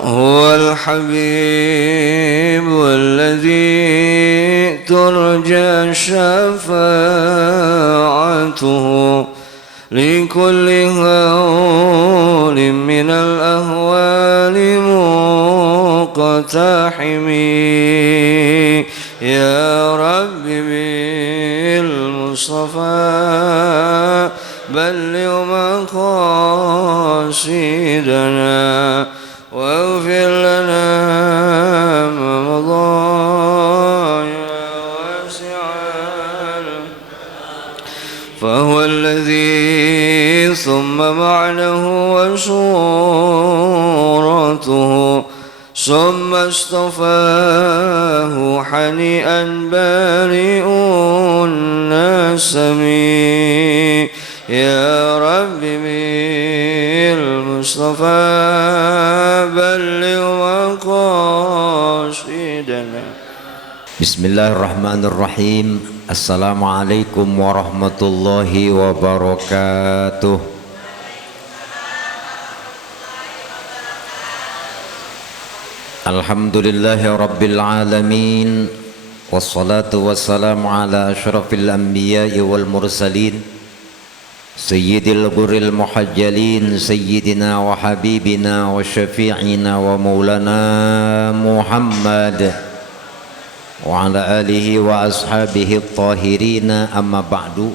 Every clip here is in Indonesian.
هو الحبيب الذي ترجى شفاعته لكل هول من الأهوال مقتحم يا رب بالمصطفى بلغ مقاصدنا واغفر لنا ما مضى يا واسع فهو الذي ثم معنه وصورته ثم اصطفاه حنيئا بارئ النسم يا رب بالمصطفى بلغ مقاصدنا. Bismillahirrahmanirrahim. Assalamualaikum warahmatullahi wabarakatuh. Alhamdulillahi rabbil alamin. Wassalatu wassalamu ala asyrafil anbiya'i wal mursalin Sayyidil ghurril muhajjalin Sayyidina wa habibina wa syafi'ina wa maulana Muhammad wa ala alihi wa ashabihi at-tahirina amma ba'du.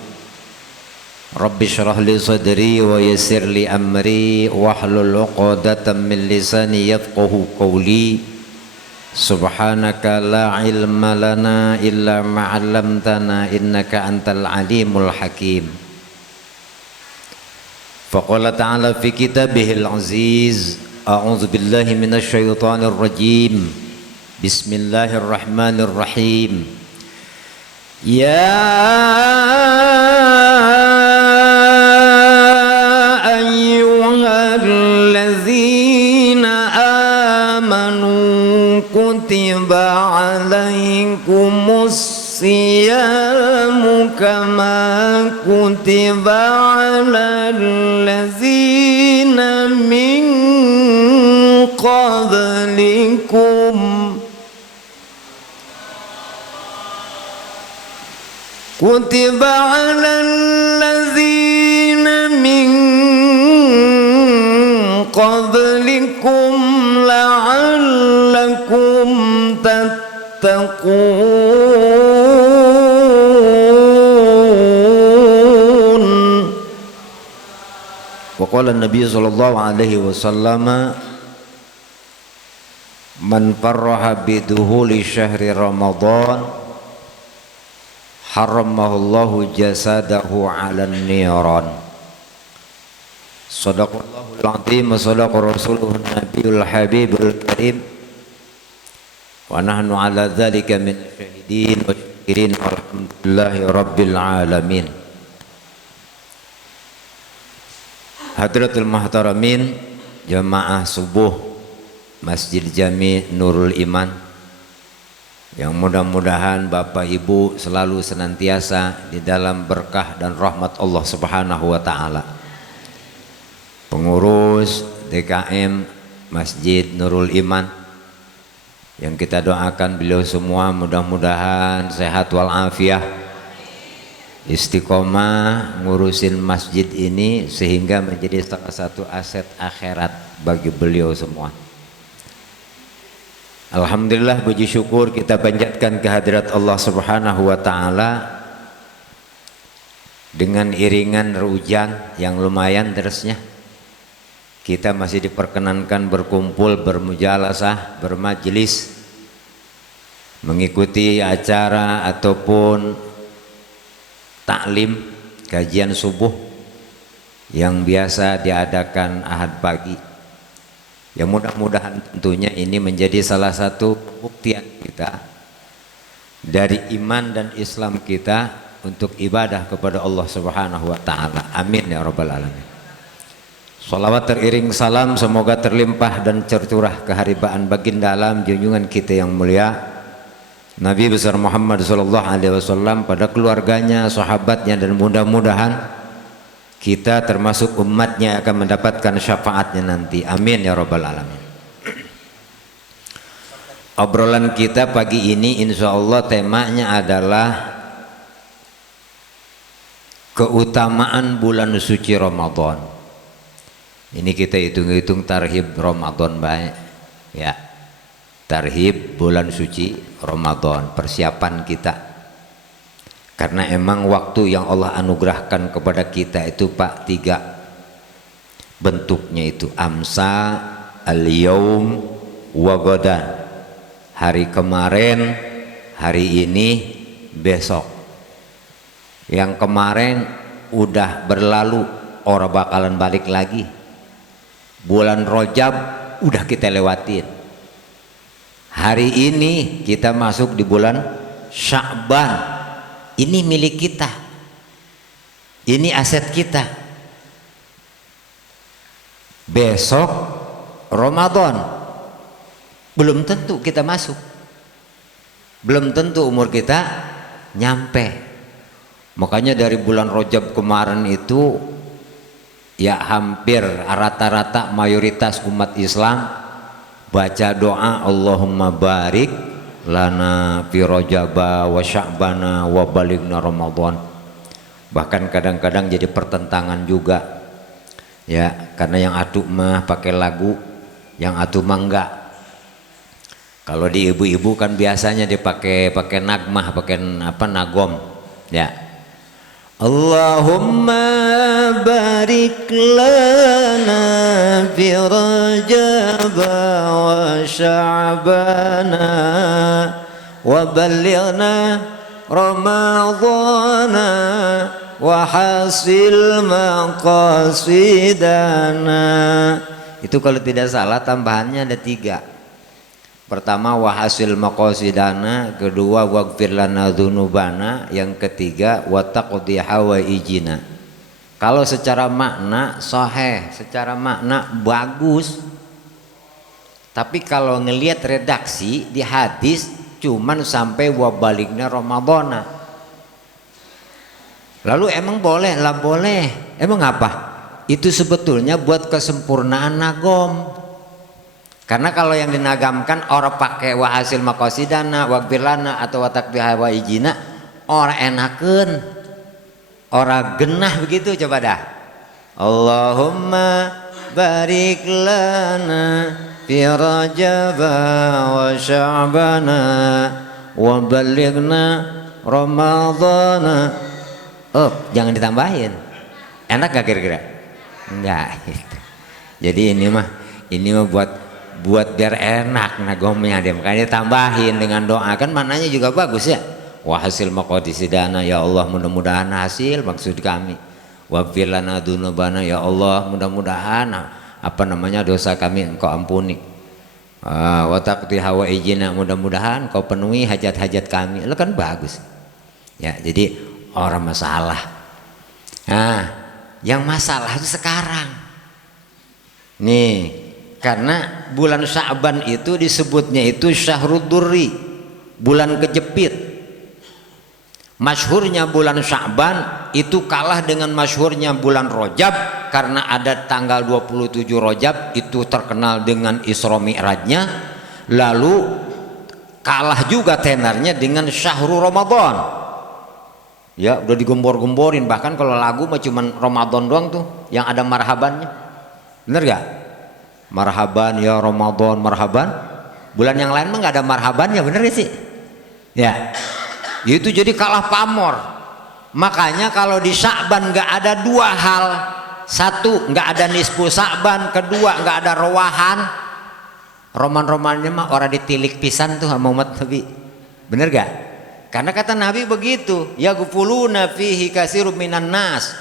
Rabbi syrah li sadri wa yassir li amri wahlul 'uqdatam min lisani yafqahu qawli. Subhanaka la ilma lana illa ma 'allamtana innaka antal alimul hakim. Faqala ta'ala fi kitabihil aziz, a'udzu billahi minasy syaithanir rajim. Bismillahirrahmanirrahim. Ya ayyuhallazina amanu kutiba alaikumus siyamu kama kutiba alal ladzina min qablikum kutiba alal ladzina min qablikum la'allakum tattaqun. Wa qala an-nabiy sallallahu alaihi wasallam man farraha biduhuli syahri ramadan haramahullahu jasadahu 'alan niran. Shadaqallahul 'azim wa shadaqa rasuluhun nabiyul habibul karim wa nahnu 'ala dzalika min syahidin wa syakirin walhamdulillahi rabbil alamin. Hadratul muhtaramin jamaah subuh Masjid Jami Nurul Iman, yang mudah-mudahan Bapak Ibu selalu senantiasa di dalam berkah dan rahmat Allah Subhanahu wa taala. Pengurus DKM Masjid Nurul Iman, yang kita doakan beliau semua mudah-mudahan sehat walafiat, istiqomah ngurusin masjid ini sehingga menjadi salah satu aset akhirat bagi beliau semua. Alhamdulillah, puji syukur kita panjatkan kehadirat Allah Subhanahu wa taala dengan iringan hujan yang lumayan derasnya. Kita masih diperkenankan berkumpul, bermujalasah, bermajlis, mengikuti acara ataupun taklim kajian subuh yang biasa diadakan Ahad pagi. Ya mudah-mudahan tentunya ini menjadi salah satu buktian kita dari iman dan Islam kita untuk ibadah kepada Allah Subhanahu wa taala. Amin ya rabbal alamin. Salawat teriring salam semoga terlimpah dan tercurah keharibaan baginda alam junjungan kita yang mulia Nabi besar Muhammad sallallahu alaihi wasallam, pada keluarganya, sahabatnya, dan mudah-mudahan kita termasuk umatnya akan mendapatkan syafaatnya nanti. Amin ya rabbal alamin. Obrolan kita pagi ini insya Allah temanya adalah keutamaan bulan suci Ramadan. Ini kita hitung-hitung tarhib Ramadan baik ya. Tarhib bulan suci Ramadan, persiapan kita. Karena emang waktu yang Allah anugerahkan kepada kita itu Pak 3 bentuknya itu amsa, al-yaum, wa ghadan. Hari kemarin, hari ini, besok. Yang kemarin udah berlalu, orang bakalan balik lagi. Bulan Rajab udah kita lewatin. Hari ini kita masuk di bulan Sya'ban. Ini milik kita. Ini aset kita. Besok Ramadan. Belum tentu kita masuk, belum tentu umur kita nyampe. Makanya dari bulan Rajab kemarin itu ya hampir rata-rata mayoritas umat Islam baca doa Allahumma barik lana fi Rajaba wa Sya'bana wa balighna Ramadan. Bahkan kadang-kadang jadi pertentangan juga ya, karena yang atu mah pakai lagu, yang atu mah enggak. Kalau di ibu-ibu kan biasanya dipakai nagmah, pakai apa, nagom ya. Allahumma barik lana fi Rajab wa Sya'bana wa ballighna Ramadhana wa hasil maqasidana. Itu kalau tidak salah tambahannya ada 3. Pertama wahasil maqasidana, kedua waghfir lana dzunubana, yang ketiga wa taqdi hawaijina. Kalau secara makna sahih, secara makna bagus. Tapi kalau ngelihat redaksi di hadis cuman sampai wa balighna Ramadhana. Lalu emang boleh? Lah boleh. Emang apa? Itu sebetulnya buat kesempurnaan nagom. Karena kalau yang dinagamkan orang pakai wahasil maqasidana, waghfir lana atau watakbi hawaijina, orang enakeun, orang genah begitu. Coba dah. Allahumma barik lana fi Rajab wa Sya'bana wa ballighna Ramadhana. Oh, jangan ditambahin. Enak gak kira-kira? Enggak. Jadi ini mah buat biar enak nagomnya dia, makanya tambahin dengan doa, kan maknanya juga bagus ya. Wa hasil maqasidana, ya Allah mudah-mudahan hasil maksud kami. Waghfir lana dzunubana, ya Allah mudah-mudahan dosa kami Engkau ampuni. Wa taqdi hawaijina, mudah-mudahan Kau penuhi hajat-hajat kami. Itu kan bagus. Ya, jadi orang masalah. Nah, yang masalah itu sekarang. Nih, karena bulan Sya'ban itu disebutnya itu Syahrud Durri, bulan kejepit. Masyhurnya bulan Sya'ban itu kalah dengan masyhurnya bulan Rajab, karena ada tanggal 27 Rajab itu terkenal dengan Isra Mi'rajnya. Lalu kalah juga tenarnya dengan Syahrul Ramadan. Ya udah digembor-gemborin, bahkan kalau lagu mah cuman Ramadan doang tuh yang ada marhabannya. Bener gak? Marhaban ya Ramadan, marhaban. Bulan yang lain mah nggak ada marhabannya, bener gak sih? Ya, itu jadi kalah pamor. Makanya kalau di Sya'ban nggak ada 2 hal. Satu, nggak ada nisfu Sya'ban. Kedua, nggak ada rawahan. Roman-romannya mah orang ditilik pisan tuh sama umat Nabi. Bener gak? Karena kata Nabi begitu, yaghfuluna fihi katsirun minan nas.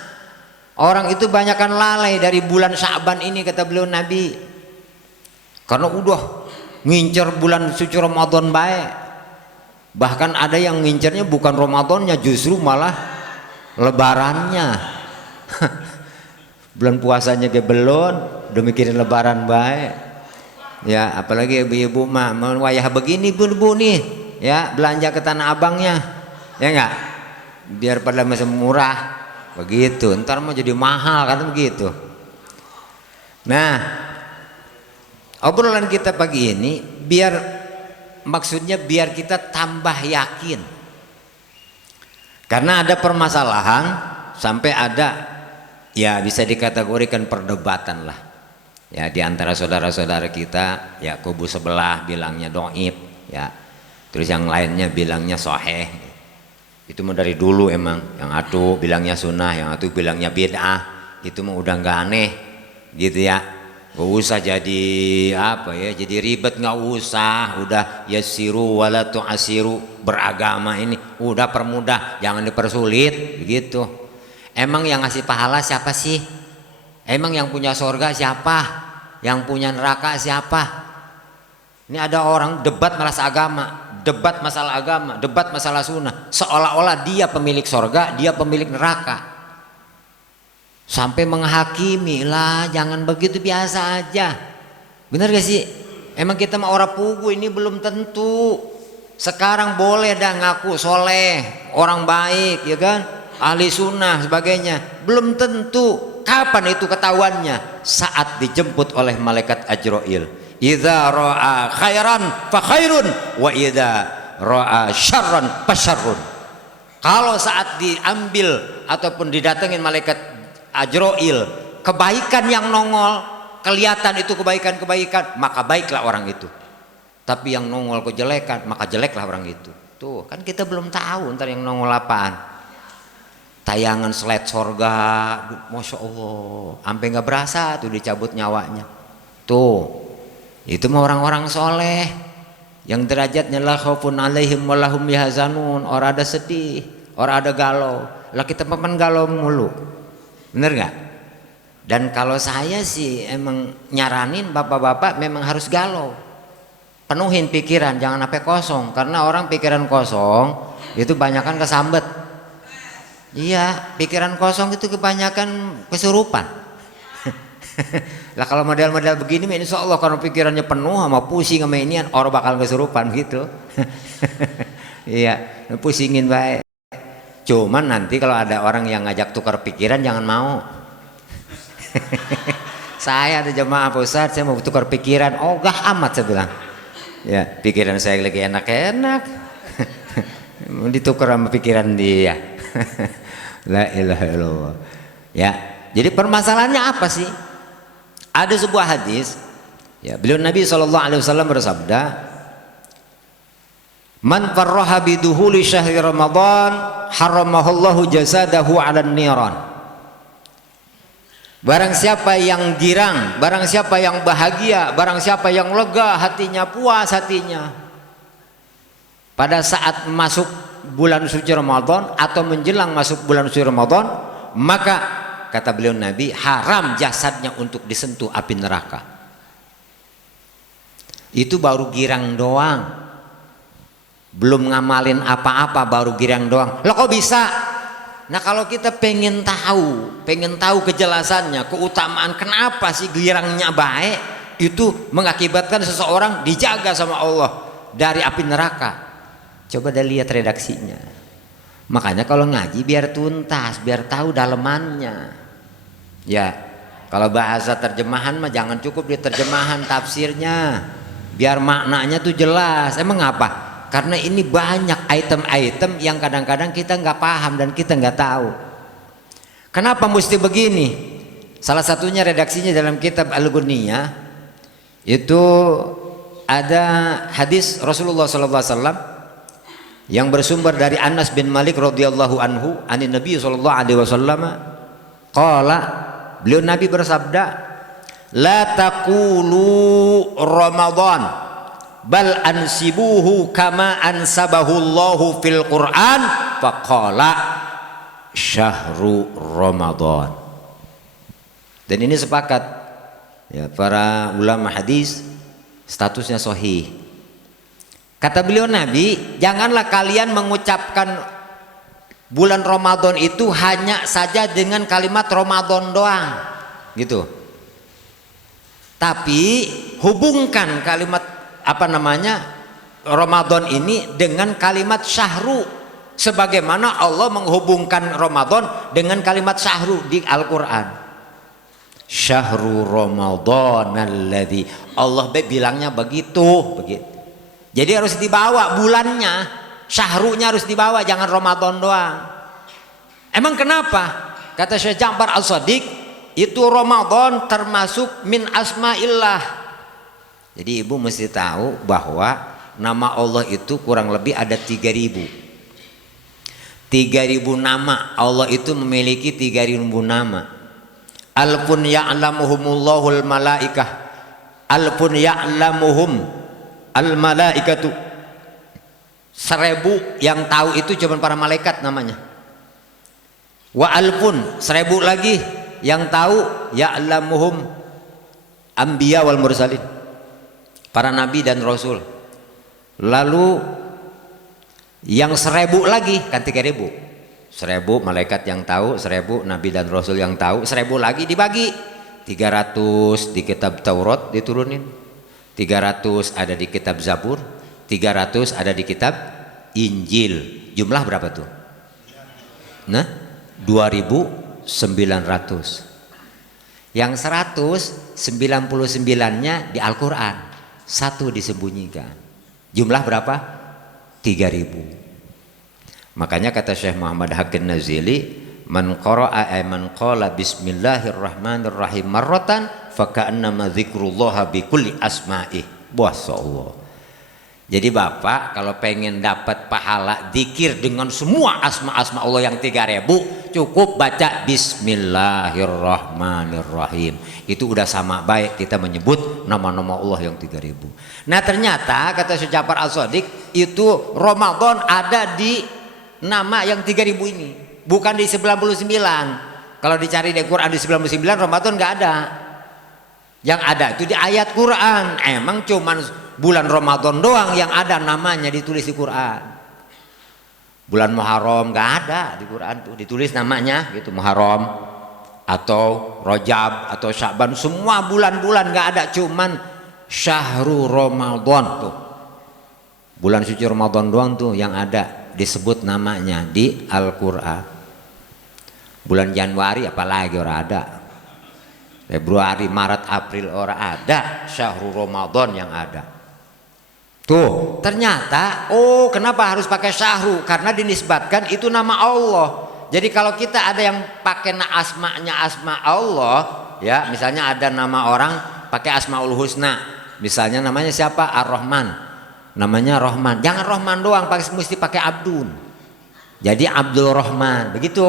Orang itu banyakkan lalai dari bulan Sya'ban ini, kata beliau Nabi. Karena udah ngincer bulan suci Ramadan baik. Bahkan ada yang ngincernya bukan Ramadannya, justru malah lebarannya. Bulan puasanya ke belum, udah mikirin lebaran baik. Ya, apalagi ibu-ibu mah wayah begini bu nih, ya belanja ke Tanah Abangnya, ya enggak? Biar pada masih murah, begitu. Ntar mau jadi mahal kan begitu. Nah, obrolan kita pagi ini biar maksudnya biar kita tambah yakin. Karena ada permasalahan sampai ada ya bisa dikategorikan perdebatan lah. Ya di antara saudara-saudara kita, ya kubu sebelah bilangnya dhaif, ya. Terus yang lainnya bilangnya sahih. Itu mah dari dulu emang. Yang atu bilangnya sunnah, yang atu bilangnya bid'ah. Itu mah udah nggak aneh, gitu ya. Gak usah jadi apa ya, jadi ribet, nggak usah. Udah yassiru wala tu'asiru, beragama ini udah permudah, jangan dipersulit, begitu. Emang yang ngasih pahala siapa sih? Emang yang punya surga siapa? Yang punya neraka siapa? Ini ada orang debat masalah agama, debat masalah agama, debat masalah sunnah, seolah-olah dia pemilik surga, dia pemilik neraka. Sampai menghakimi lah, jangan begitu, biasa aja. Bener gak sih? Emang kita mah orang pugu ini belum tentu. Sekarang boleh dah ngaku soleh, orang baik, ya kan? Ahli sunnah sebagainya. Belum tentu. Kapan itu ketahuannya? Saat dijemput oleh malaikat Ajrail. Idza ra'a khairan fa khairun wa idza ra'a syarran fa syarrun. Kalau saat diambil ataupun didatengin malaikat Ajrail, kebaikan yang nongol, kelihatan itu kebaikan-kebaikan, maka baiklah orang itu. Tapi yang nongol kejelekan, maka jeleklah orang itu. Tuh, kan kita belum tahu ntar yang nongol apaan. Tayangan slide sorga, masya Allah, sampai nggak berasa tuh dicabut nyawanya. Tuh, itu mah orang-orang soleh yang derajatnya la khaufun alaihim wa lahum yahzanun. Orang ada sedih, orang ada galau. Lah kita papan galau mulu, bener nggak? Dan kalau saya sih emang nyaranin bapak-bapak memang harus galau, penuhin pikiran, jangan sampai kosong. Karena orang pikiran kosong itu banyakan kesambet. Iya, pikiran kosong itu kebanyakan kesurupan. Lah kalau model-model begini, insya Allah kalau pikirannya penuh sama pusing sama inian, orang bakal kesurupan gitu. Iya, pusingin baik. Cuman nanti kalau ada orang yang ngajak tukar pikiran, jangan mau. Saya ada jemaah Pak Ustadz, saya mau tukar pikiran. Oh gak amat, saya bilang. Ya, pikiran saya lagi enak-enak. Mau ditukar sama pikiran dia. La ilaha illallah. Ya, jadi permasalahannya apa sih? Ada sebuah hadis, ya, beliau Nabi SAW bersabda, man farraha biduhuli syahri Ramadan haramahullahu jasadahu 'alan niran. Barang siapa yang girang, barang siapa yang bahagia, barang siapa yang lega hatinya, puas hatinya pada saat masuk bulan suci Ramadan atau menjelang masuk bulan suci Ramadan, maka kata beliau Nabi, haram jasadnya untuk disentuh api neraka. Itu baru girang doang, belum ngamalin apa-apa, baru girang doang. Loh kok bisa? Nah kalau kita pengen tahu kejelasannya, keutamaan kenapa sih girangnya baik, itu mengakibatkan seseorang dijaga sama Allah dari api neraka. Coba dah lihat redaksinya. Makanya kalau ngaji biar tuntas, biar tahu dalemannya. Ya, kalau bahasa terjemahan mah jangan cukup di terjemahan, tafsirnya. Biar maknanya tuh jelas. Emang apa? Karena ini banyak item-item yang kadang-kadang kita nggak paham dan kita nggak tahu. Kenapa mesti begini? Salah satunya redaksinya dalam kitab Al-Ghuniyah itu ada hadis Rasulullah SAW yang bersumber dari Anas bin Malik radhiyallahu anhu, anin Nabi sallallahu alaihi wasallam qala, beliau Nabi bersabda, la taqulu Ramadan bal ansibuhu kama ansabahu Allahu fil Quran faqala syahru Ramadan. Dan ini sepakat ya para ulama hadis, statusnya sahih. Kata beliau Nabi, janganlah kalian mengucapkan bulan Ramadan itu hanya saja dengan kalimat Ramadan doang, gitu. Tapi hubungkan kalimat Ramadan ini dengan kalimat syahru, sebagaimana Allah menghubungkan Ramadan dengan kalimat syahru di Al-Quran. Syahru Ramadan alladzi, Allah bilangnya begitu. Jadi harus dibawa bulannya, syahrunya harus dibawa, jangan Ramadan doang. Emang kenapa? Kata Syekh Ja'far As-Shadiq, itu Ramadan termasuk min asma'illah. Jadi ibu mesti tahu bahwa nama Allah itu kurang lebih ada 3.000. 3.000 nama. Allah itu memiliki 3.000 nama. Alfun ya'lamuhumullahul malaikah. Alfun ya'lamuhum al malaikatu. 1.000 yang tahu itu cuma para malaikat namanya. Wa alfun 1.000 lagi yang tahu ya'lamuhum anbiya wal mursalin, para nabi dan rasul. Lalu yang 1.000 lagi kan 3.000. 1.000 malaikat yang tahu, 1.000 nabi dan rasul yang tahu, 1.000 lagi dibagi. 300 di kitab Taurat diturunin, 300 ada di kitab Zabur, 300 ada di kitab Injil. Jumlah berapa tuh? Nah, 2.900. Yang 199-nya di Al-Quran, 1 disembunyikan. Jumlah berapa? 3.000. Makanya kata Syekh Muhammad Hakim Nazili, man qala bismillahirrahmanirrahim marratan faka'annama dzikrullah bi kulli asma'ih. Masyaallah. Jadi Bapak kalau pengen dapat pahala zikir dengan semua asma-asma Allah yang 3.000, cukup baca bismillahirrahmanirrahim. Itu udah sama baik kita menyebut nama-nama Allah yang 3.000. Nah ternyata kata Syekh Ja'far As-Shadiq, itu Ramadan ada di nama yang 3.000 ini, bukan di 99. Kalau dicari di Quran di 99 Ramadan nggak ada. Yang ada itu di ayat Quran. Emang cuman bulan Ramadan doang yang ada namanya ditulis di Quran. Bulan Muharram nggak ada di Quran tuh ditulis namanya gitu, Muharram atau Rajab atau Sya'ban. Semua bulan-bulan nggak ada, cuman Syahrul Ramadan tuh, bulan suci Ramadan doang tuh yang ada disebut namanya di Al-Quran. Bulan Januari apalagi orang ada, Februari, Maret, April orang ada, Syahrul Ramadan yang ada. Tuh ternyata, oh kenapa harus pakai syahru? Karena dinisbatkan itu nama Allah. Jadi kalau kita ada yang pakai asmanya asma Allah, ya misalnya ada nama orang pakai Asmaul Husna, misalnya namanya siapa? Ar-Rahman, namanya Rahman. Jangan Rahman doang, mesti pakai Abdun. Jadi Abdul Rahman, begitu.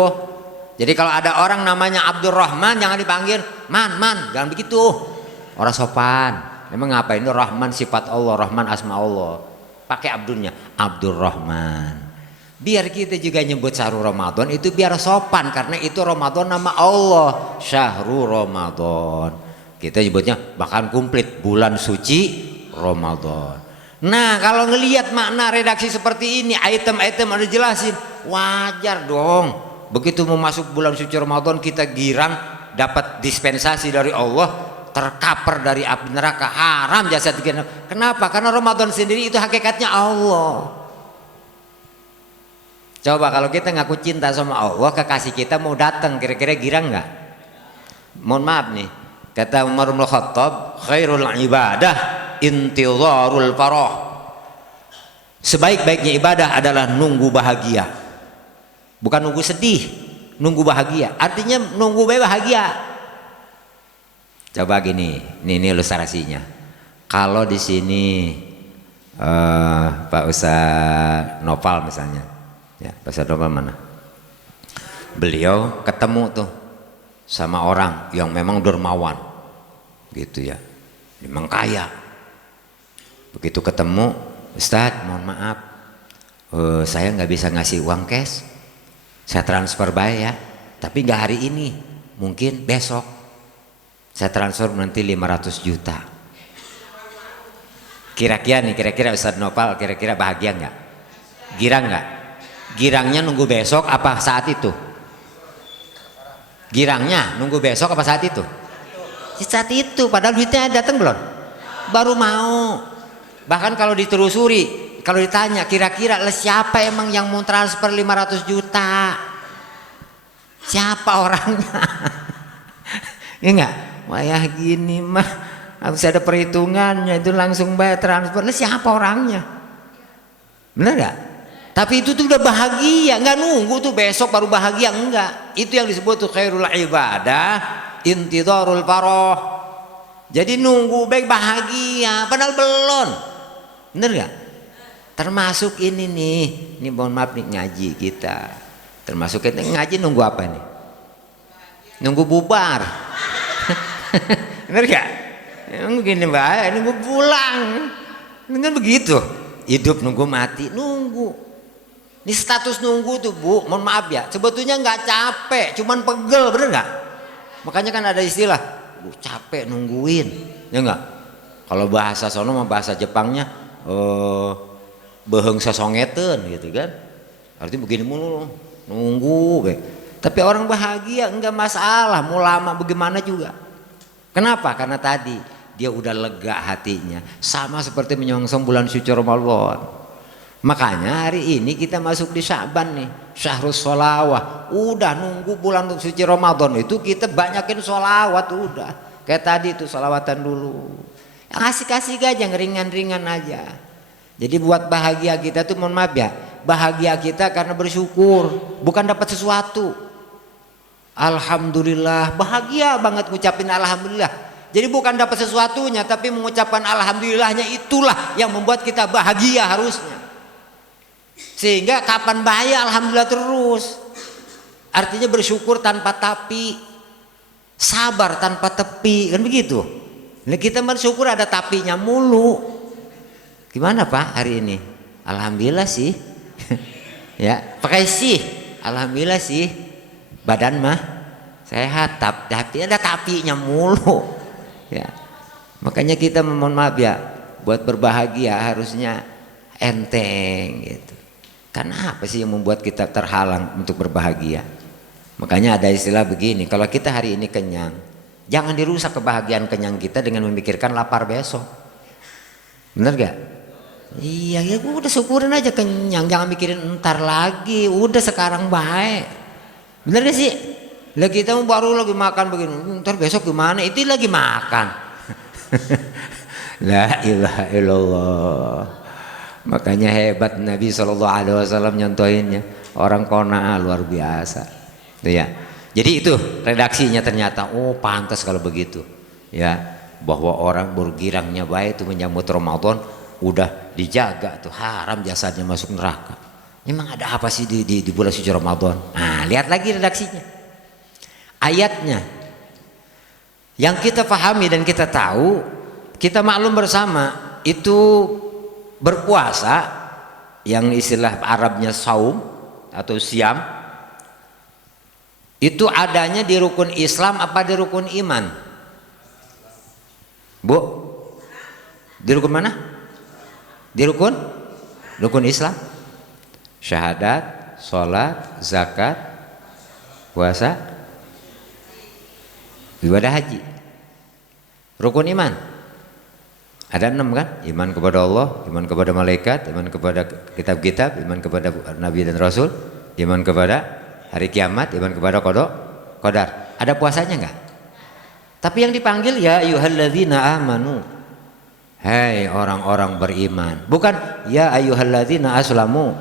Jadi kalau ada orang namanya Abdul Rahman, jangan dipanggil man, jangan begitu. Orang sopan. Emang ngapain itu? Rahman sifat Allah, Rahman asma Allah. Pakai Abdulnya, Abdul Rahman. Biar kita juga nyebut syahrul Ramadan itu biar sopan, karena itu Ramadan nama Allah, Syahrul Ramadan. Kita nyebutnya bahkan komplit bulan suci Ramadan. Nah kalau ngelihat makna redaksi seperti ini, item-item ada jelasin, wajar dong. Begitu mau masuk bulan suci Ramadan kita girang dapat dispensasi dari Allah, terkapar dari api neraka, haram jasad kita. Kenapa? Karena Ramadan sendiri itu hakikatnya Allah. Coba kalau kita ngaku cinta sama Allah, kekasih kita mau datang, kira-kira girang nggak? Mohon maaf nih, kata Umar bin Khattab, khairul ibadah intizarul farah. Sebaik-baiknya ibadah adalah nunggu bahagia, bukan nunggu sedih, nunggu bahagia. Artinya nunggu bahagia. Coba gini, ini ilustrasinya. Kalau di sini Pak Ustaz Nopal misalnya, ya Pak Ustaz Nopal mana? Beliau ketemu tuh sama orang yang memang dermawan, gitu ya, memang kaya. Begitu ketemu, Ustaz, mohon maaf, saya nggak bisa ngasih uang cash, saya transfer baik ya, tapi nggak hari ini, mungkin besok. Saya transfer nanti 500 juta. Kira-kira Ustaz Nopal kira-kira bahagia nggak? Girang nggak? Girangnya nunggu besok apa saat itu? Girangnya nunggu besok apa saat itu? Saat itu, padahal duitnya datang belum? Baru mau. Bahkan kalau ditelusuri, kalau ditanya kira-kira siapa emang yang mau transfer 500 juta? Siapa orangnya? Ya enggak? Wayah gini mah harus ada perhitungannya, itu langsung bayar transfer. Lah siapa orangnya? Benar nggak? Tapi itu tuh udah bahagia, nggak nunggu tuh besok baru bahagia, enggak. Itu yang disebut tuh khairul ibadah intidharul faroh. Jadi nunggu baik bahagia, padahal belum. Bener nggak? Termasuk ini nih, ini mohon maaf nih ngaji kita. Termasuk kita ngaji nunggu apa nih? Nunggu bubar. Bener gak? Gini mbak, nunggu pulang. Kan begitu. Hidup nunggu mati, nunggu. Ini status nunggu tuh bu, mohon maaf ya. Sebetulnya nggak capek, cuman pegel, bener nggak? Makanya kan ada istilah, bu capek nungguin, ya nggak? Kalau bahasa sono sama bahasa Jepangnya, beheng sesongeten gitu kan? Artinya begini mulu, nunggu. Be. Tapi orang bahagia enggak masalah, mau lama bagaimana juga. Kenapa? Karena tadi dia udah lega hatinya, sama seperti menyongsong bulan suci Ramadan. Makanya hari ini kita masuk di Sya'ban nih, Syahrus Sholawah. Udah nunggu bulan suci Ramadan itu kita banyakin sholawat udah. Kayak tadi tuh sholawatan dulu. Yang kasih-kasih aja, ringan-ringan aja. Jadi buat bahagia kita tuh mohon maaf ya, bahagia kita karena bersyukur, bukan dapat sesuatu. Alhamdulillah, bahagia banget ngucapin alhamdulillah. Jadi bukan dapat sesuatunya, tapi mengucapkan alhamdulillahnya itulah yang membuat kita bahagia harusnya. Sehingga kapan bahaya alhamdulillah terus. Artinya bersyukur tanpa tapi, sabar tanpa tepi, kan begitu. Nah kita bersyukur ada tapinya mulu. Gimana Pak hari ini? Alhamdulillah sih. Ya, pakai sih. Alhamdulillah sih. Badan mah sehat, tapi ada tapinya mulu. Ya. Makanya kita mohon maaf ya, buat berbahagia harusnya enteng gitu. Karena apa sih yang membuat kita terhalang untuk berbahagia? Makanya ada istilah begini, kalau kita hari ini kenyang, jangan dirusak kebahagiaan kenyang kita dengan memikirkan lapar besok. Bener gak? Iya, ya udah syukurin aja kenyang, jangan mikirin entar lagi, udah sekarang baik. Bener gak sih? Lah kita baru lagi makan begini, ntar besok gimana? Itu lagi makan. La ilaha illallah. Makanya hebat Nabi SAW nyontohinnya. Orang qanaah luar biasa. Tuh ya. Jadi itu redaksinya ternyata, oh pantas kalau begitu. Ya, bahwa orang bergirangnya baik itu menyambut Ramadan udah dijaga tuh, haram jasadnya masuk neraka. Memang ada apa sih di bulan suci Ramadan? Nah, lihat lagi redaksinya. Ayatnya. Yang kita pahami dan kita tahu, kita maklum bersama itu berpuasa yang istilah Arabnya saum atau siam itu adanya di rukun Islam apa di rukun iman? Bu? Di rukun mana? Di rukun Islam. Syahadat, sholat, zakat, puasa, ibadah haji. Rukun iman ada 6 kan? Iman kepada Allah, iman kepada malaikat, iman kepada kitab-kitab, iman kepada nabi dan rasul, iman kepada hari kiamat, iman kepada qadar. Ada puasanya enggak? Tapi yang dipanggil ya ayyuhalladzina amanu. Hei orang-orang beriman. Bukan ya ayyuhalladzina aslamu.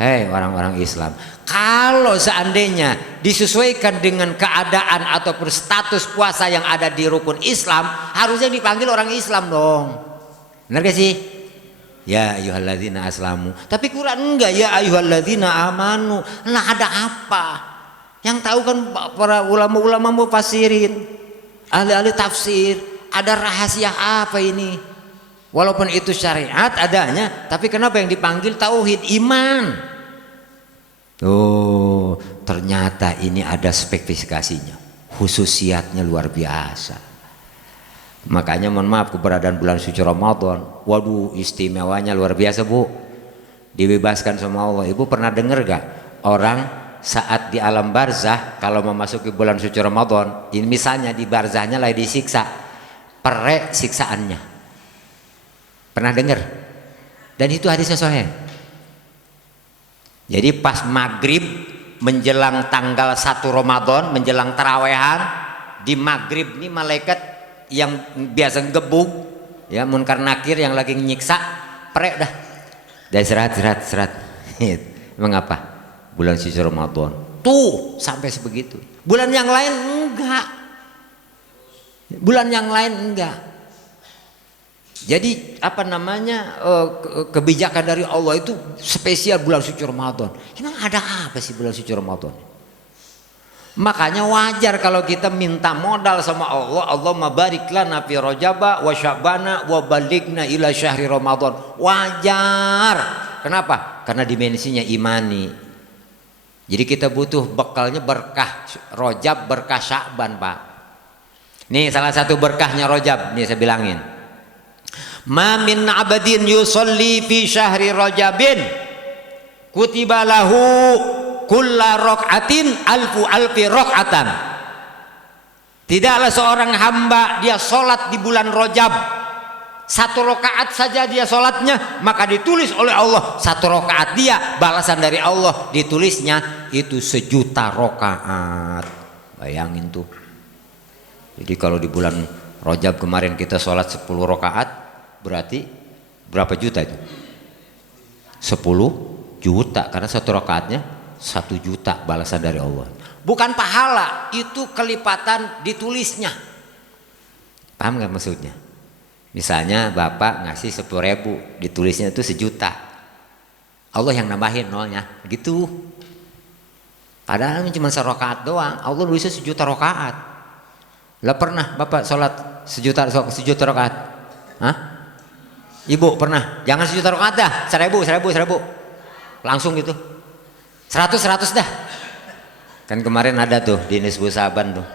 Hei orang-orang Islam. Kalau seandainya disesuaikan dengan keadaan ataupun status puasa yang ada di rukun Islam, harusnya dipanggil orang Islam dong. Benar gak sih? Ya ayyuhalladzina aslamu. Tapi Quran enggak ya ayyuhalladzina amanu. Nah ada apa? Yang tahu kan para ulama-ulama mufassirin, ahli-ahli tafsir, ada rahasia apa ini? Walaupun itu syariat adanya, tapi kenapa yang dipanggil tauhid iman? Oh, ternyata ini ada spesifikasinya, khususiatnya luar biasa. Makanya mohon maaf keberadaan bulan suci Ramadan, waduh istimewanya luar biasa bu. Dibebaskan sama Allah. Ibu pernah dengar gak orang saat di alam barzah kalau memasuki bulan suci Ramadan, ini misalnya di barzahnya lagi disiksa, perek siksaannya. Pernah dengar? Dan itu hadisnya sahih. Jadi pas maghrib menjelang tanggal 1 Ramadan, menjelang tarawehan, di maghrib ini malaikat yang biasa gebuk, ya munkar nakir yang lagi nyiksa, prek dah. Dari serat. Emang apa? Bulan suci Ramadan. Tuh sampai sebegitu. Bulan yang lain enggak. Bulan yang lain enggak. Jadi apa namanya kebijakan dari Allah itu spesial bulan suci Ramadan. Emang ada apa sih bulan suci Ramadan? Makanya wajar kalau kita minta modal sama Allah, Allahumma barik lana fi Rajaba wa Sya'bana wa balighna ila syahri Ramadan. Wajar. Kenapa? Karena dimensinya imani. Jadi kita butuh bekalnya berkah Rajab, berkah Sya'ban, Pak. Nih salah satu berkahnya Rajab, nih saya bilangin. Ma min abadin yusolli fi syahri Rajabin kutiba lahu kulla rok'atin alfi rok'atan. Tidaklah seorang hamba dia sholat di bulan Rajab 1 rakaat saja dia sholatnya, maka ditulis oleh Allah 1 rakaat dia balasan dari Allah, ditulisnya itu 1.000.000 rakaat. Bayangin tuh. Jadi kalau di bulan Rajab kemarin kita sholat 10 rakaat, berarti berapa juta itu? 10 juta, karena 1 rakaatnya 1 juta balasan dari Allah. Bukan pahala, itu kelipatan ditulisnya. Paham nggak maksudnya? Misalnya bapak ngasih 10.000, ditulisnya itu 1 juta. Allah yang nambahin nolnya, gitu. Padahal cuma 1 rakaat doang, Allah nulisnya 1 juta rakaat. Lah pernah bapak sholat 1 juta rakaat? Hah? Ibu pernah? Jangan 1 juta rakaat dah, 1.000. Langsung gitu. 100 dah. Kan kemarin ada tuh di Nisbu Saban tuh,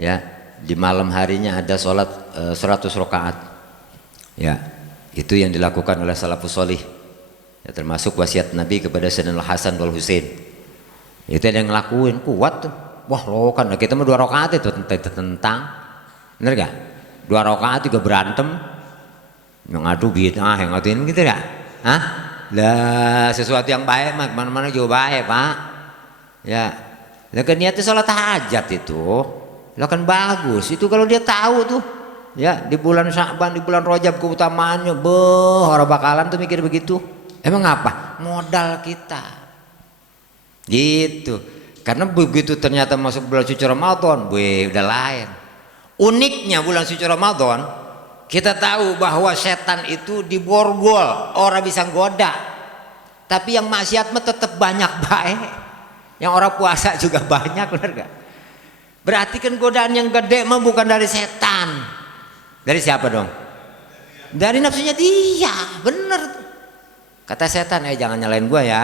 ya di malam harinya ada sholat 100 rakaat, ya itu yang dilakukan oleh salafus sholih, ya, termasuk wasiat Nabi kepada Sayyidina Hasan wal Husain. Itu ada yang ngelakuin, kuat tuh. Wah lo kan kita mah 2 rakaat itu tentang, bener gak? 2 rakaat juga berantem, yang adu bid'ah, yang ngaduin gitu gak? Hah? Lah sesuatu yang baik mah mana-mana juga baik, Pak. Ya. Lah kan niatnya sholat hajat itu. Lah kan bagus. Itu kalau dia tahu tuh. Ya, di bulan Sya'ban, di bulan Rajab keutamaannya, orang bakalan tuh mikir begitu. Emang apa? Modal kita. Gitu. Karena begitu ternyata masuk bulan suci Ramadan, udah lain. Uniknya bulan suci Ramadan, kita tahu bahwa setan itu diborgol, orang bisa goda. Tapi yang maksiat mah tetap banyak baik. Yang orang puasa juga banyak, benar gak? Berarti kan godaan yang gede mah bukan dari setan. Dari siapa dong? Dari nafsunya dia, bener. Kata setan, jangan nyalain gua ya.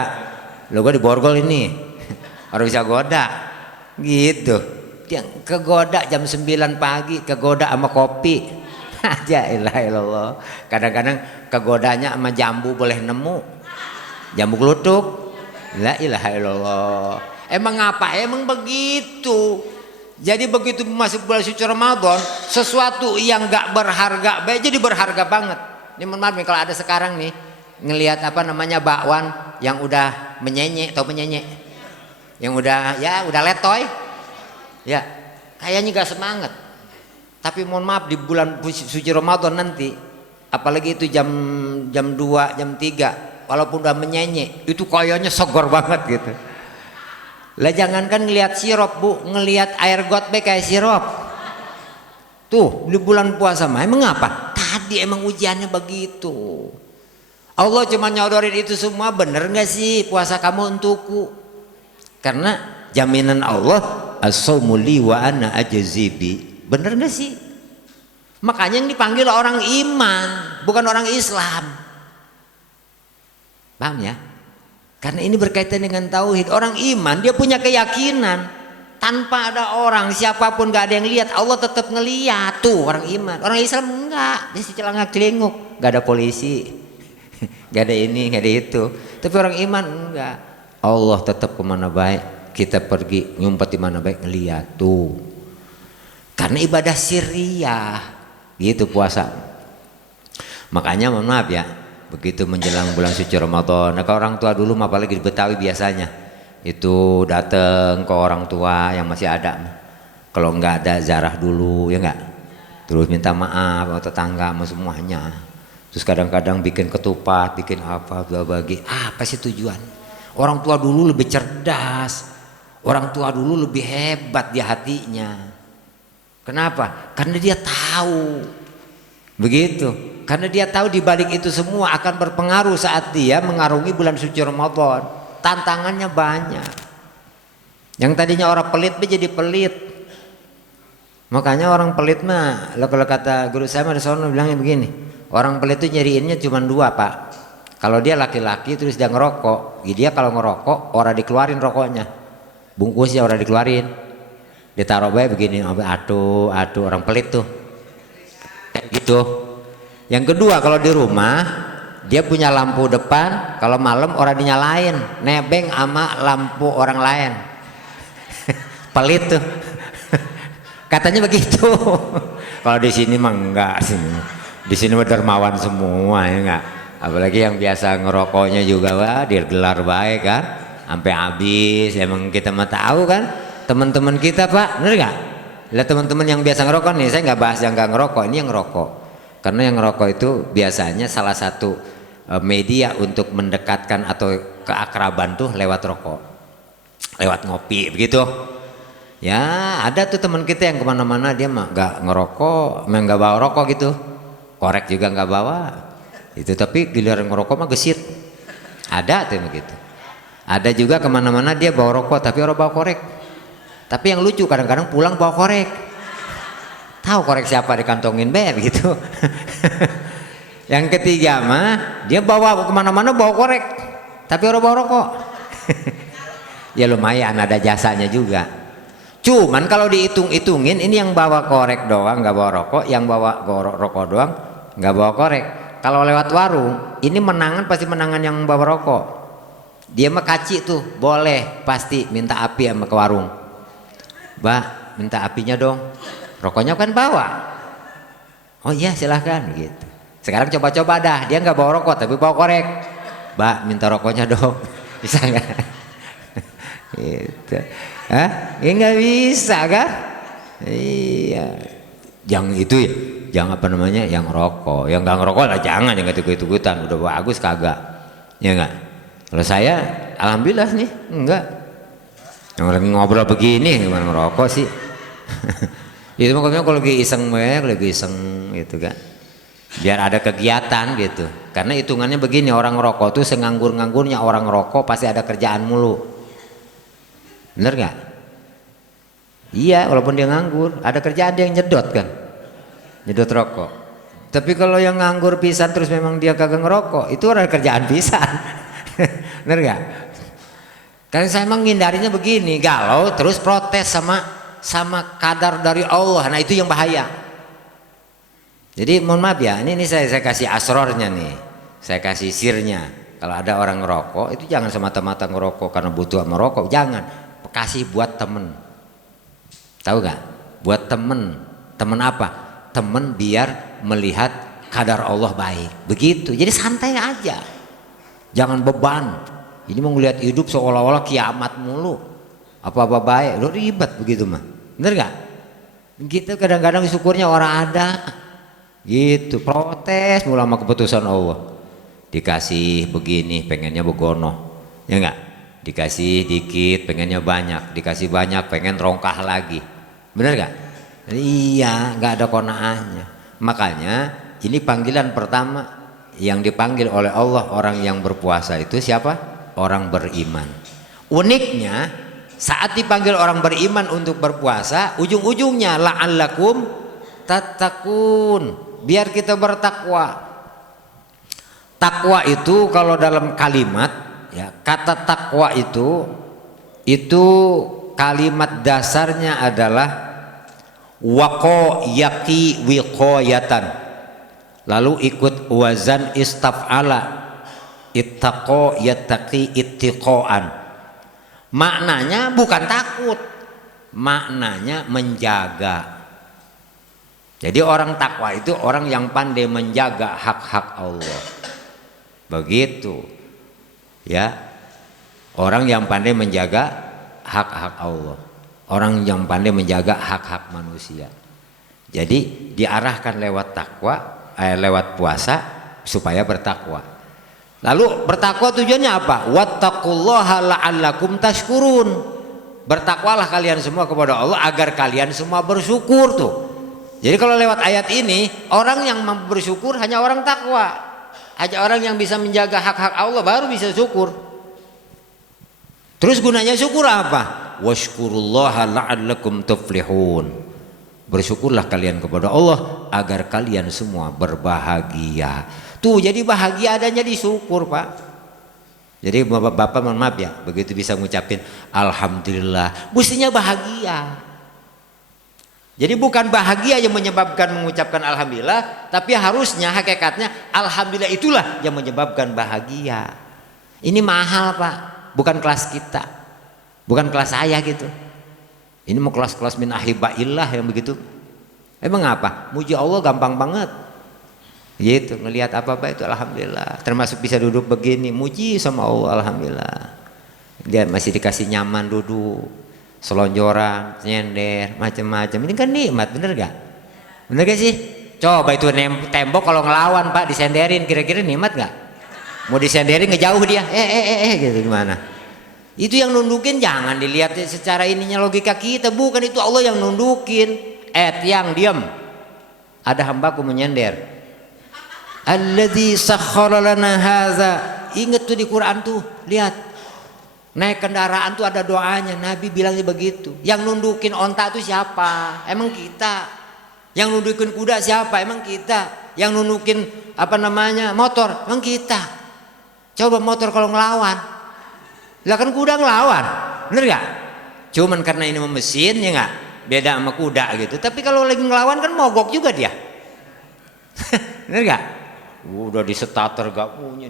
Lo gua diborgol ini. Orang bisa goda. Gitu. Dia kegoda jam 9 pagi, kegoda sama kopi. Aja ilah. Kadang-kadang kegodanya sama jambu boleh nemu. Jambu gelutuk. La ilaha illallah. Emang apa? Emang begitu. Jadi begitu masuk bulan suci Ramadan, sesuatu yang gak berharga baik jadi berharga banget. Ini mohon maaf nih kalau ada sekarang nih ngelihat apa namanya bakwan yang udah menyenyek atau menyenyek, yang udah ya udah letoy, ya kayaknya gak semangat. Tapi mohon maaf di bulan suci Ramadan nanti, apalagi itu jam 2, jam 3. Walaupun udah menyenyek, itu kayaknya segar banget gitu. Lah jangankan ngelihat sirup, Bu, ngelihat air got be kayak sirup. Tuh di bulan puasa mah emang apa? Tadi emang ujiannya begitu. Allah cuma nyodorin itu semua, bener nggak sih puasa kamu untukku? Karena jaminan Allah as-saumu li wa ana ajzibi. Bener nggak sih? Makanya yang dipanggil orang iman, bukan orang Islam. Paham ya? Karena ini berkaitan dengan tauhid. Orang iman dia punya keyakinan tanpa ada orang, siapapun gak ada yang lihat, Allah tetap ngeliat. Tuh orang iman. Orang Islam enggak, dia celangak celinguk, gak ada polisi, gak ada ini, gak ada itu. Tapi orang iman enggak. Allah tetap kemana baik kita pergi, nyumpet di mana baik ngeliat tuh. Karena ibadah sirriyah gitu puasa. Makanya mohon maaf ya, begitu menjelang bulan suci Ramadan, nah, orang tua dulu apalagi di Betawi biasanya itu datang ke orang tua yang masih ada, kalau nggak ada zarah dulu ya nggak, terus minta maaf sama tetangga sama semuanya, terus kadang-kadang bikin ketupat, bikin apa, bagi apa sih tujuan? Orang tua dulu lebih cerdas, orang tua dulu lebih hebat di hatinya. Kenapa? Karena dia tahu begitu, karena dia tahu di balik itu semua akan berpengaruh saat dia mengarungi bulan suci Ramadan. Tantangannya banyak. Yang tadinya orang pelit menjadi pelit. Makanya orang pelit mah, kalau kata guru saya ada sono bilangnya begini, orang pelit itu nyariinnya cuma dua pak. Kalau dia laki-laki terus dia ngerokok, dia kalau ngerokok orang dikeluarin rokoknya, bungkusnya orang dikeluarin, ditaruh baik begini, aduh orang pelit tuh, kayak gitu. Yang kedua kalau di rumah dia punya lampu depan, kalau malam orang dinyalain, nebeng sama lampu orang lain, pelit tuh. Katanya begitu. Kalau di sini mah enggak sih. Di sini mah dermawan semua ya enggak. Apalagi yang biasa ngerokoknya juga wah dia gelar baik kan, sampai habis. Emang kita mah tahu kan, teman-teman kita pak, bener nggak? Lihat teman-teman yang biasa ngerokok nih, saya nggak bahas yang nggak ngerokok, ini yang ngerokok. Karena yang ngerokok itu biasanya salah satu media untuk mendekatkan atau keakraban tuh lewat rokok, lewat ngopi begitu. Ya ada tuh teman kita yang kemana-mana dia mah nggak ngerokok, memang nggak bawa rokok gitu, korek juga nggak bawa, itu tapi giliran ngerokok mah gesit. Ada tuh begitu. Ada juga kemana-mana dia bawa rokok tapi orang bawa korek. Tapi yang lucu kadang-kadang pulang bawa korek. Tahu korek siapa dikantongin begitu. Yang ketiga mah dia bawa kemana-mana bawa korek, tapi orang bawa rokok. Ya lumayan ada jasanya juga. Cuman kalau dihitung-hitungin ini yang bawa korek doang nggak bawa rokok, yang bawa rokok doang nggak bawa korek. Kalau lewat warung ini menangan pasti menangan yang bawa rokok. Dia mah kaci tuh boleh pasti minta api sama ke warung. Mbak minta apinya dong, rokoknya kan bawa. Oh iya silahkan gitu. Sekarang coba-coba dah dia nggak bawa rokok tapi bawa korek. Mbak minta rokoknya dong, bisa nggak? Gitu. Hah? Ya nggak bisa kan? Iya. Yang itu ya, jangan apa namanya, yang rokok, yang nggak ngerokok lah jangan, yang ikut-ikutan, udah bagus kagak, ya nggak? Kalau saya, alhamdulillah nih, enggak. Yang lagi ngobrol begini, gimana ngerokok sih? Itu makanya kalau lagi iseng, gitu kan, biar ada kegiatan gitu. Karena hitungannya begini, orang ngerokok tuh senganggur-nganggurnya orang ngerokok pasti ada kerjaan mulu. Bener gak? Iya, walaupun dia nganggur ada kerjaan dia yang nyedot kan, nyedot rokok. Tapi kalau yang nganggur pisan terus memang dia kagak ngerokok, itu ada kerjaan pisan. Bener gak? Karena saya emang ngindarinya begini, galau terus protes sama kadar dari Allah. Nah itu yang bahaya. Jadi mohon maaf ya, ini saya kasih asrornya nih, saya kasih sirnya. Kalau ada orang ngerokok itu jangan semata-mata ngerokok karena butuh merokok, jangan. Kasih buat temen, tahu gak? Buat temen apa? Temen biar melihat kadar Allah baik, begitu. Jadi santai aja, jangan beban. Ini mau ngeliat hidup seolah-olah kiamat mulu, apa-apa baik, lo ribet begitu mah, bener gak? Gitu kadang-kadang syukurnya orang ada, gitu protes mulu sama keputusan Allah. Dikasih begini pengennya begono, ya enggak? Dikasih dikit pengennya banyak, dikasih banyak pengen rongkah lagi, bener gak? Iya, nggak ada konaannya. Makanya ini panggilan pertama yang dipanggil oleh Allah orang yang berpuasa itu siapa? Orang beriman. Uniknya saat dipanggil orang beriman untuk berpuasa, ujung-ujungnya la'allakum tattaqun, biar kita bertakwa. Takwa itu kalau dalam kalimat ya, kata takwa itu kalimat dasarnya adalah waqo yaqi wiqoyatan, lalu ikut wazan istaf'ala ittaqo yattaqi ittiqoan. Maknanya bukan takut, maknanya menjaga. Jadi orang takwa itu orang yang pandai menjaga hak-hak Allah, begitu ya, orang yang pandai menjaga hak-hak Allah, orang yang pandai menjaga hak-hak manusia. Jadi diarahkan lewat takwa, lewat puasa supaya bertakwa. Lalu bertakwa tujuannya apa? Wattaqullaha la'allakum tashkurun. Bertakwalah kalian semua kepada Allah agar kalian semua bersyukur tuh. Jadi kalau lewat ayat ini, orang yang bersyukur hanya orang takwa. Hanya orang yang bisa menjaga hak-hak Allah baru bisa syukur. Terus gunanya syukur apa? Washkurullaha la'allakum tuflihun. Bersyukurlah kalian kepada Allah agar kalian semua berbahagia. Tuh, jadi bahagia adanya di syukur, Pak. Jadi bapak-bapak mohon maaf ya, begitu bisa ngucapin alhamdulillah, mestinya bahagia. Jadi bukan bahagia yang menyebabkan mengucapkan alhamdulillah, tapi harusnya hakikatnya alhamdulillah itulah yang menyebabkan bahagia. Ini mahal, Pak. Bukan kelas kita, bukan kelas saya gitu. Ini mau kelas-kelas min ahibaillah yang begitu. Emang apa? Muji Allah gampang banget. Gitu, ngelihat apa-apa itu alhamdulillah. Termasuk bisa duduk begini, muji sama Allah alhamdulillah. Dia masih dikasih nyaman duduk, selonjoran, nyender, macam-macam. Ini kan nikmat, bener gak? Bener gak sih? Coba itu tembok kalau ngelawan, Pak, disenderin, kira-kira nikmat gak? Mau disenderin ngejauh dia, gitu gimana? Itu yang nundukin jangan dilihat secara ininya logika kita, bukan itu Allah yang nundukin. Yang diam. Ada hambaku menyender. Alladzi sakhkhara lana hadza. Ingat tuh di Quran tuh, lihat. Naik kendaraan tuh ada doanya, Nabi bilangnya begitu. Yang nundukin onta tuh siapa? Emang kita. Yang nundukin kuda siapa? Emang kita. Yang nundukin motor, emang kita. Coba motor kalau ngelawan, lah kan kuda ngelawan, bener gak? Cuman karena ini mesin ya gak? Beda sama kuda gitu. Tapi kalau lagi ngelawan kan mogok juga dia. Bener gak? Udah di starter gak punya,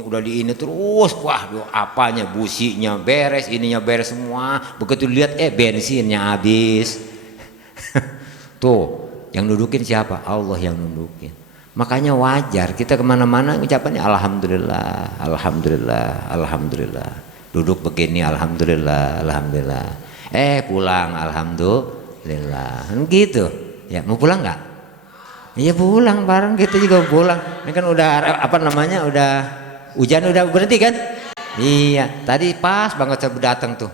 udah di ini terus, wah apanya, businya beres, ininya beres semua. Begitu lihat bensinnya habis. Tuh, yang nudukin siapa? Allah yang nudukin. Makanya wajar kita kemana-mana ucapannya alhamdulillah, alhamdulillah, alhamdulillah. Duduk begini alhamdulillah, alhamdulillah. Pulang alhamdulillah. Gitu. Ya, mau pulang nggak? Iya pulang bareng, kita juga pulang. Ini kan udah udah hujan udah berhenti kan? Iya, tadi pas banget saya datang tuh.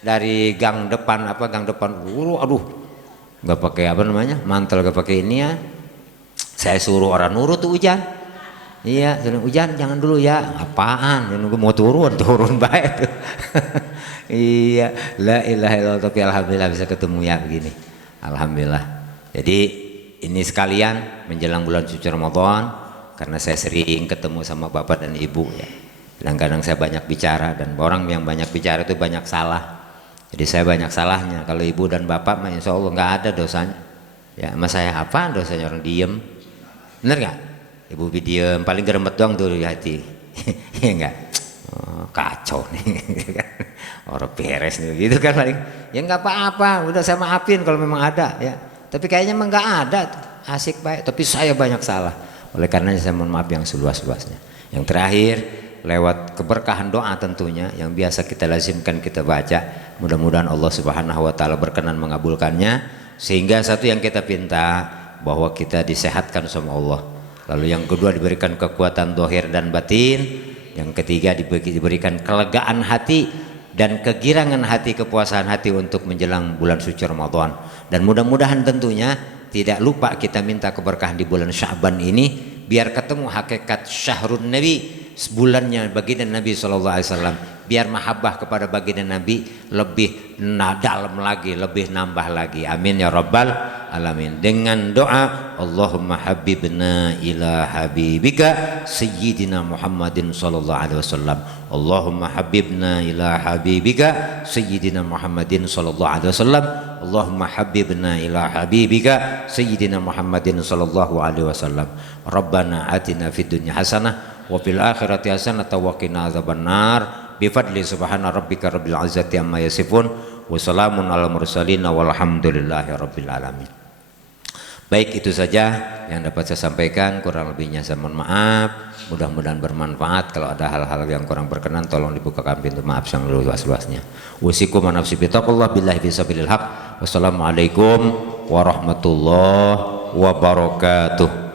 Dari gang depan aduh. Nggak pakai mantel, nggak pakai ini ya. Saya suruh orang nurut tuh hujan. Iya, hujan jangan dulu ya. Apaan? Nunggu mau turun baik tuh. Iya, la ilaha illallah, tapi alhamdulillah bisa ketemu ya begini. Alhamdulillah. Jadi ini sekalian menjelang bulan suci Ramadan, karena saya sering ketemu sama bapak dan ibu ya. Kadang-kadang saya banyak bicara, dan orang yang banyak bicara itu banyak salah. Jadi saya banyak salahnya. Kalau ibu dan bapak mah insya Allah nggak ada dosanya. Ya, sama saya apa dosanya orang diem? Bener gak? Ibu diem, paling geremet doang tuh di hati. Iya enggak? Oh, kacau nih. Orang beres nih gitu kan paling. Ya nggak apa-apa, udah saya maafin kalau memang ada ya. Tapi kayaknya emang nggak ada tuh. Asik baik, tapi saya banyak salah. Oleh karenanya saya mohon maaf yang seluas-luasnya. Yang terakhir, lewat keberkahan doa tentunya yang biasa kita lazimkan kita baca, mudah-mudahan Allah Subhanahu wa taala berkenan mengabulkannya, sehingga satu yang kita pinta bahwa kita disehatkan sama Allah, lalu yang kedua diberikan kekuatan zahir dan batin, yang ketiga diberikan kelegaan hati dan kegirangan hati, kepuasan hati untuk menjelang bulan suci Ramadan. Dan mudah-mudahan tentunya tidak lupa kita minta keberkahan di bulan Sya'ban ini, biar ketemu hakikat syahrun Nabi, sebulannya baginda Nabi SAW, biar mahabbah kepada baginda Nabi lebih dalam lagi, lebih nambah lagi. Amin ya rabbal alamin. Dengan doa Allahumma habibna ila habibika sayyidina Muhammadin sallallahu alaihi wasallam. Allahumma habibna ila habibika sayyidina Muhammadin sallallahu alaihi wasallam. Allahumma habibna ila habibika sayyidina Muhammadin sallallahu alaihi wasallam. Rabbana atina fid dunya hasanah wa fil akhirati hasanatan wa qina adzabannar. Bifadli subhana rabbika rabbil izzati amma yasifun wa salamun alal mursalin walhamdulillahi rabbil alamin. Baik, itu saja yang dapat saya sampaikan, kurang lebihnya saya mohon maaf. Mudah-mudahan bermanfaat. Kalau ada hal-hal yang kurang berkenan tolong dibukakan pintu maaf yang luas-luasnya. Wasikum wa nafsi bitaqullah billahi fi sabilil haq. Wassalamualaikum warahmatullahi wabarakatuh.